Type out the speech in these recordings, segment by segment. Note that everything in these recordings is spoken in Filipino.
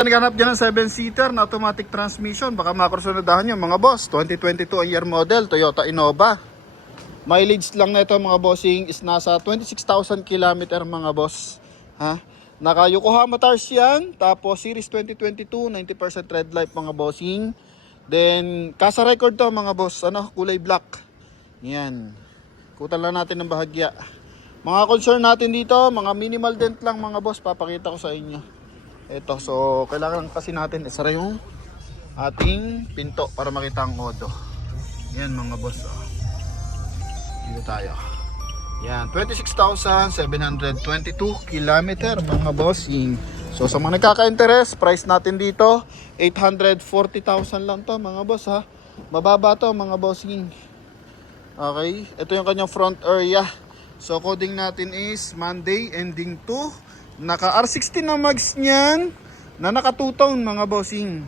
Naghanap dyan ng 7-seater na automatic transmission. Baka makursunadahan nyo mga boss. 2022 ang year model, Toyota Innova. Mileage lang na ito mga bossing is nasa 26,000 km mga boss. Ha? Naka Yokohama tires yan. Tapos series 2022, 90% red light mga bossing. Then, kasa record to mga boss. Kulay black. Yan. Kutan lang natin ng bahagya. Mga concern natin dito, mga minimal dent lang mga boss. Papakita ko sa inyo. Ito, so kailangan kasi natin isara yung ating pinto para makita ang modo. Yan mga boss. Dito tayo. Yan, 26,722 km mga bossing. So sa mga nagkaka-interest, price natin dito 840,000 lang to mga boss ha. Mababa to mga bossing. Okay, ito yung kanyang front area. So coding natin is Monday ending 2. Naka R16 na mags niyan na naka 2 tone mga bossing.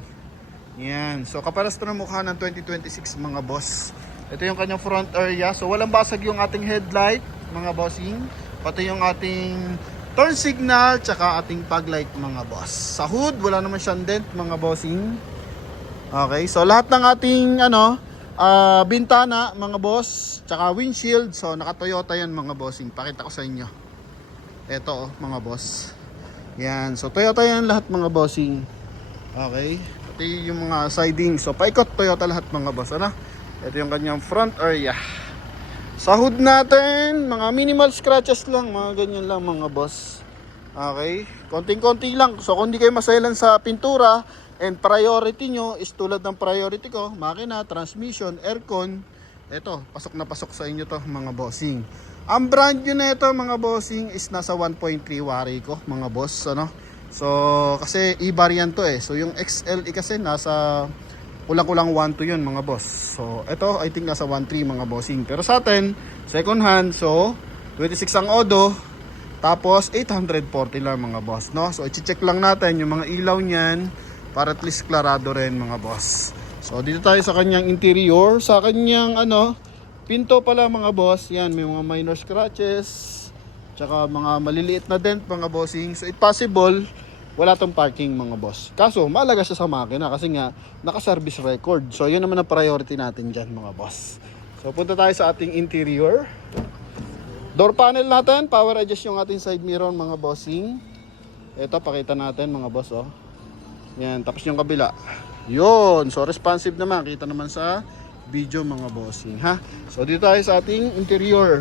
Yan, so kaparas to ng mukha ng 2026 mga boss. Ito yung kanyang front area. So walang basag yung ating headlight mga bossing. Pati yung ating turn signal tsaka ating fog light mga boss. Sa hood wala naman siyang dent mga bossing. Okay, so lahat ng ating bintana mga boss tsaka windshield, so naka Toyota yan mga bossing. Pakita ko sa inyo. Ito mga boss. Yan, so Toyota yan lahat mga bossing. Okay, pati yung mga siding, so paikot Toyota lahat mga boss. Ito yung kanyang front area. Sa hood natin, mga minimal scratches lang, mga ganyan lang mga boss. Okay, konting-konti lang. So kung di kayo maselan sa pintura, and priority nyo is tulad ng priority ko, makina, transmission, aircon, ito, pasok na pasok sa inyo to mga bossing. Ang brand nyo na ito mga bossing is nasa 1.3 wari ko mga boss. So kasi e-variant to So yung XLE kasi nasa kulang-kulang 1.2 yun mga boss. So ito I think nasa 1.3 mga bossing. Pero sa atin, second hand, so 26 ang odo. Tapos 840 lang mga boss. So i-check lang natin yung mga ilaw niyan para at least klarado rin mga boss. So dito tayo sa kanyang interior. Sa kanyang pinto pala mga boss, yan may mga minor scratches tsaka mga maliliit na dent mga bossing. So it possible wala tong parking mga boss. Kaso malaga siya sa makina kasi nga naka-service record. So yun naman ang priority natin dyan mga boss. So punta tayo sa ating interior. Door panel natin, power adjust yung ating side mirror mga bossing. Ito pakita natin mga boss Yan, tapos yung kabila. Yun, so responsive naman, kita naman sa video mga bossing ha. So dito tayo sa ating interior.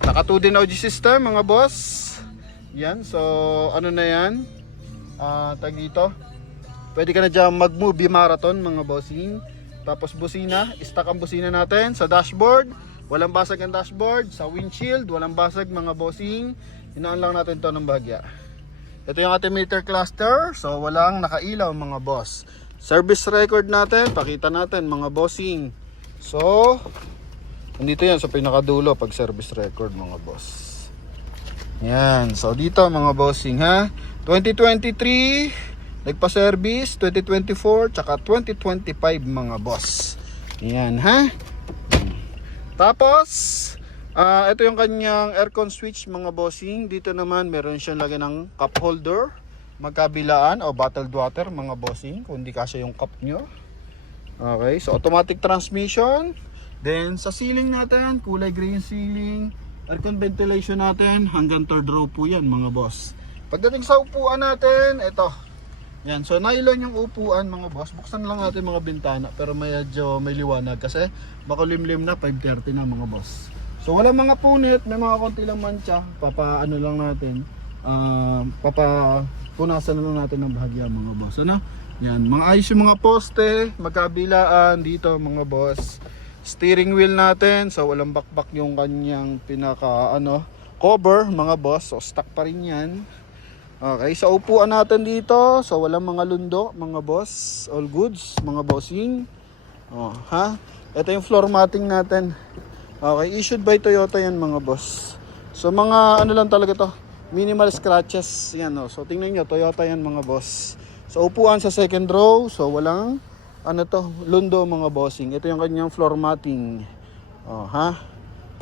Naka 2 din audio system mga boss. Yan, so na yan? Tag dito. Pwede ka na dyan mag-movie marathon mga bossing. Tapos busina, stock ang busina natin sa dashboard. Walang basag ang dashboard. Sa windshield, walang basag mga bossing. Hinaan lang natin to ng bahagya. Ito yung ating meter cluster. So walang nakailaw mga boss. Service record natin, pakita natin mga bossing. So nandito yan sa pinakadulo pag service record mga boss. Yan, so dito mga bossing ha. 2023 nagpa-service, 2024 tsaka 2025 mga boss. Yan ha. Tapos ito yung kanyang aircon switch mga bossing. Dito naman meron siyang lagyan ng cup holder magkabilaan o bottled water mga bossing kung di kasya yung cup nyo. Okay, so automatic transmission. Then sa ceiling natin, kulay green ceiling. Aircon ventilation natin hanggang third row po yan mga boss. Pagdating sa upuan natin, ito. Yan, so nylon yung upuan mga boss. Buksan lang natin mga bintana pero medyo may liwanag kasi makulimlim na, 5:30 na mga boss. So wala mga punit, may mga konti lang mancha. Lang natin. Punasan na lang natin ng bahagya mga boss. Yan, mga ayos yung mga poste, magkabilaan dito mga boss. Steering wheel natin, so walang bakbak yung kanyang pinaka cover mga boss. So stock pa rin yan. Okay, sa upuan natin dito, so walang mga lundo mga boss. All goods mga bossing. Ito yung floor matting natin. Okay, issued by Toyota yan mga boss. So mga lang talaga to, minimal scratches yan So tingnan nyo, Toyota yan mga boss. So upuan sa second row, so walang lundo mga bossing. Ito yung kanyang floor matting.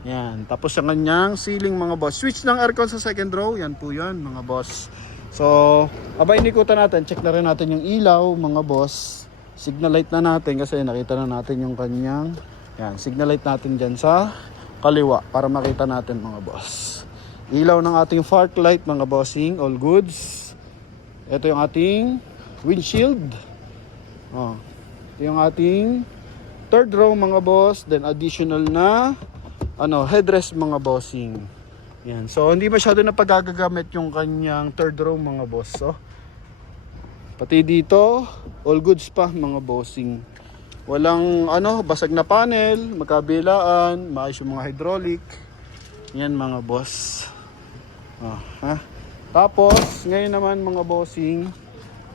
Yan, tapos yung kanyang ceiling mga boss. Switch ng aircon sa second row, yan po yan mga boss. So, aba inikutan natin, check na rin natin yung ilaw mga boss. Signal light na natin kasi nakita na natin yung kanyang, yan, signal light natin dyan sa kaliwa para makita natin mga boss. Ilaw ng ating fog light mga bossing, all goods. Ito yung ating windshield. Oh, ito yung ating third row mga boss, then additional na headrest mga bossing. Yan. So hindi masyado na paggagamit yung kanyang third row mga boss. So, pati dito, all goods pa mga bossing. Walang basag na panel, magkabilaan, maayos yung mga hydraulic. Yan mga boss. Tapos, ngayon naman mga bossing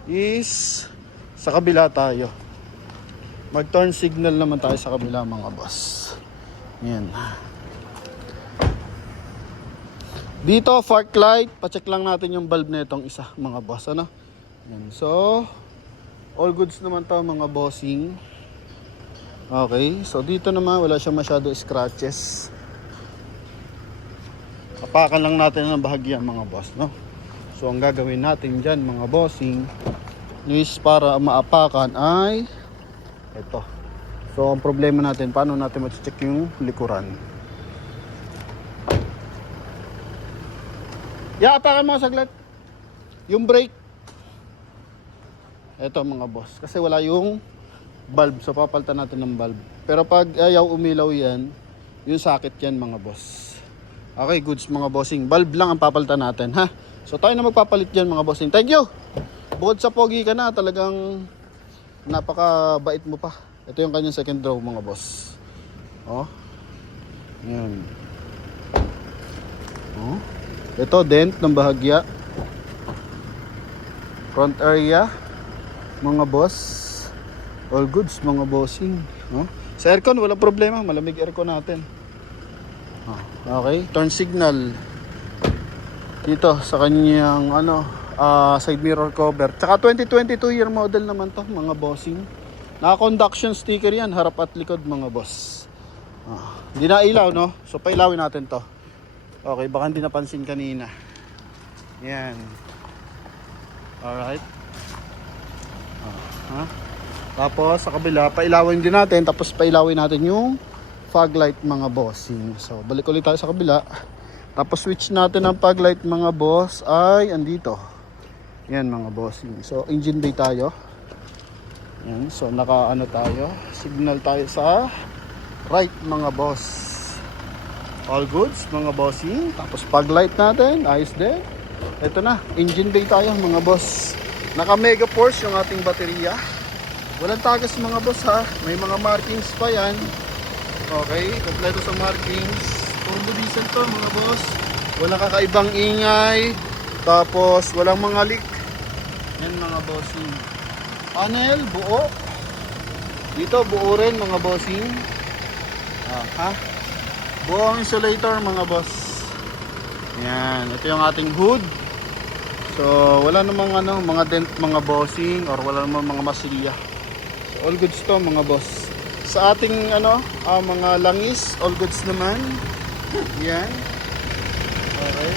is sa kabila tayo. Mag-turn signal naman tayo sa kabila mga boss. Yan. Dito, fog light, pacheck lang natin yung bulb na itong isa mga boss. Yan. So, all goods naman to mga bossing. Okay, so dito naman wala siya masyado scratches. Apakan lang natin ng bahagya mga boss, no? So ang gagawin natin dyan mga bossing is para maapakan ay ito. So ang problema natin, paano natin ma-check yung likuran? Apakan mo saglit yung brake. Ito mga boss, kasi wala yung bulb, so papalitan natin ng bulb. Pero pag ayaw umilaw yan, yung socket yan mga boss. Okay, goods mga bossing, bulb lang ang papalitan natin ha. So tayo na magpapalit dyan mga bossing. Thank you. Bukod sa pogi ka na, talagang napakabait mo pa. Ito yung kanyang second row mga boss. Oh, yan. Oh, ito dent ng bahagya, front area mga boss, all goods mga bossing. Sa aircon walang problema, malamig aircon natin. Okay, turn signal dito sa kanyang side mirror cover. Tsaka 2022 year model naman to mga bossing. Naka-conduction sticker yan, harap at likod mga boss. Hindi na ilaw, no? So pailawin natin to. Okay, baka hindi napansin kanina. Yan. Alright. Tapos sa kabila, pailawin din natin. Tapos pailawin natin yung fog light mga bossing. So balik ulit tayo sa kabila. Tapos switch natin ang fog light mga boss ay andito. Yan mga bossing. So engine bay tayo. Yan. So naka tayo. Signal tayo sa right mga boss. All goods mga bossing. Tapos fog light natin. Ayos din. Ito na. Engine bay tayo mga boss. Naka mega force yung ating baterya. Walang tagas mga boss ha. May mga markings pa yan. Okay, kompleto sa markings. Turbo diesel to mga boss. Walang kakaibang ingay. Tapos walang mga leak. Yan mga bossing. Panel, buo. Dito buo rin mga bossing. Buo ang insulator mga boss. Yan, ito yung ating hood. So wala namang mga dent mga bossing or wala namang mga masilya. So all goods to mga boss. Sa ating mga langis, all goods naman. Yan. Okay.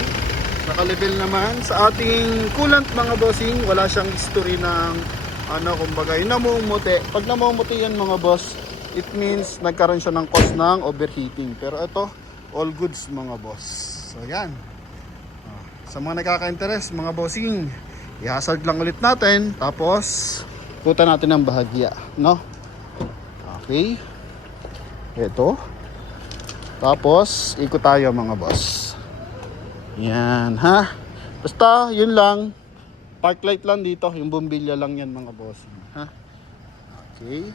Naka-level naman. Sa ating coolant mga bossing, wala siyang history ng kumbaga, namumuti. Pag namumuti yan mga boss, it means nagkaroon siya ng cause ng overheating. Pero ito, all goods mga boss. So yan. Sa mga nakaka-interest mga bossing, i-hazard lang ulit natin. Tapos, puta natin ang bahagya. No? Okay. Ito. Tapos, ikot tayo mga boss. Yan, ha? Basta, yun lang. Park light lang dito. Yung bumbilya lang yan mga boss. Ha? Okay.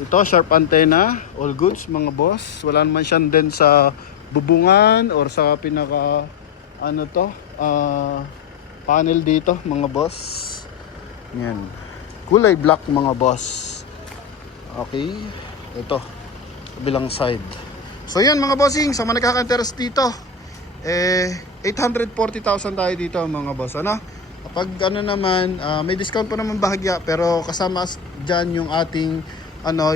Ito, sharp antenna. All goods mga boss. Wala naman siyang din sa bubungan or sa pinaka panel dito mga boss. Yan. Kulay black mga boss. Okay. Ito. Bilang side. So yan mga bossing. Sa mga nakaka-interest dito. 840,000 tayo dito mga boss. Kapag naman, may discount pa naman bahagya. Pero kasama dyan yung ating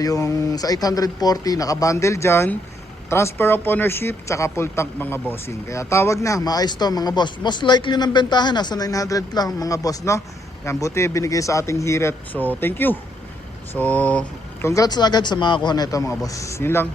yung sa 840 naka-bundle dyan. transfer of ownership, tsaka full tank mga bossing. Kaya tawag na, maayos to mga boss. Most likely ng bentahan, nasa 900 lang mga boss, no? Yan, buti binigay sa ating hirit. So, thank you. So, congrats agad sa mga kuha na ito mga boss. Yun lang.